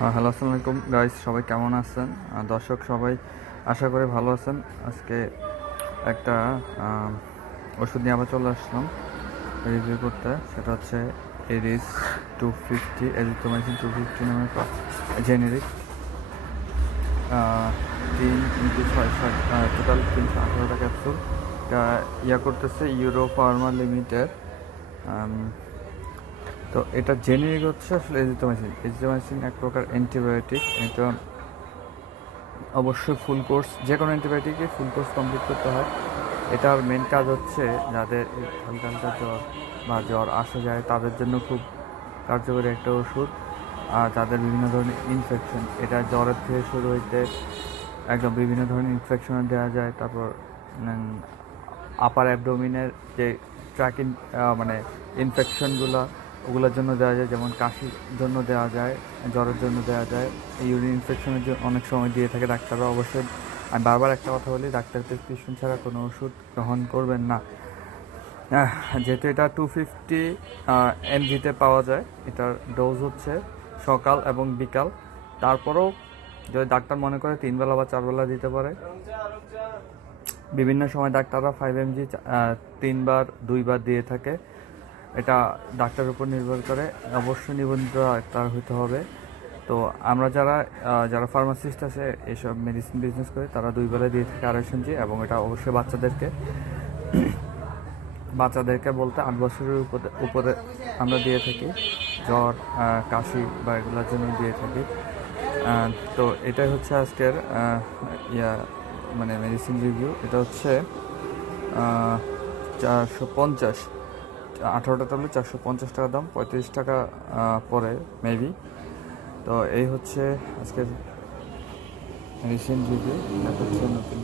Hello, আসসালামু আলাইকুম guys, সবাই কেমন আছেন? দর্শক সবাই আশা করি ভালো আছেন। আজকে একটা ওষুধ নিয়ে আবার চলে আসলাম রিভিউ করতে। সেটা হচ্ছে এরিস 250, এজিথ্রোমাইসিন 250 নামে জেনেরিক, 3x6, টোটাল 318টা ক্যাপসুল। এটা করতেছে ইউরো ফার্মা লিমিটেড। তো এটা জেনেরিক হচ্ছে আসলে এজিথ্রোমাইসিন। এজিথ্রোমাইসিন এক প্রকার অ্যান্টিবায়োটিক। এটা অবশ্যই ফুল কোর্স, যে কোনো অ্যান্টিবায়োটিকই ফুল কোর্স কমপ্লিট করতে হয়। এটার মেন কাজ হচ্ছে যাদের হালকা হালকা জ্বর বা জ্বর আসা যায় তাদের জন্য খুব কার্যকরী একটা ওষুধ। আর যাদের বিভিন্ন ধরনের ইনফেকশন, এটা জ্বরের থেকে শুরু হইতে একদম বিভিন্ন ধরনের ইনফেকশন দেওয়া যায়। তারপর আপার অ্যাবডোমিনের যে ট্র্যাকিং মানে ইনফেকশনগুলো, ওগুলোর জন্য দেওয়া যায়। যেমন কাশির জন্য দেওয়া যায়, জ্বরের জন্য দেওয়া যায়, ইউরিন ইনফেকশনের জন্য অনেক সময় দিয়ে থাকে ডাক্তাররা। অবশ্যই আমি বারবার একটা কথা বলি, ডাক্তার প্রেসক্রিপশন ছাড়া কোনো ওষুধ গ্রহণ করবেন না। যেহেতু এটা 250 এমজিতে পাওয়া যায়, এটার ডোজ হচ্ছে সকাল এবং বিকাল। তারপরেও যদি ডাক্তার মনে করে 3 বেলা বা 4 বেলা দিতে পারে। বিভিন্ন সময় ডাক্তাররা 5 mg 3 বার 2 বার দিয়ে থাকে। এটা ডাক্তারের উপর নির্ভর করে, অবশ্যই নিবন্ধিত ডাক্তার হতে হবে। তো আমরা যারা ফার্মাসিস্ট আছে, এসব মেডিসিন বিজনেস করে, তারা 2 বেলা দিয়ে থাকে 250 mg। এবং এটা অবশ্যই বাচ্চাদেরকে বলতে 8 বছরের উপরে আমরা দিয়ে থাকি। জ্বর, কাশি বা এগুলোর জন্য দিয়ে থাকি। তো এটাই হচ্ছে আজকের মানে মেডিসিন রিভিউ। এটা হচ্ছে 450, 18টা ট্যাবলেট 450 টাকা দাম, 35 টাকা পরে মেবি। তো এই হচ্ছে আজকের মেডিসিন রিভিউ। দেখা হচ্ছে নতুন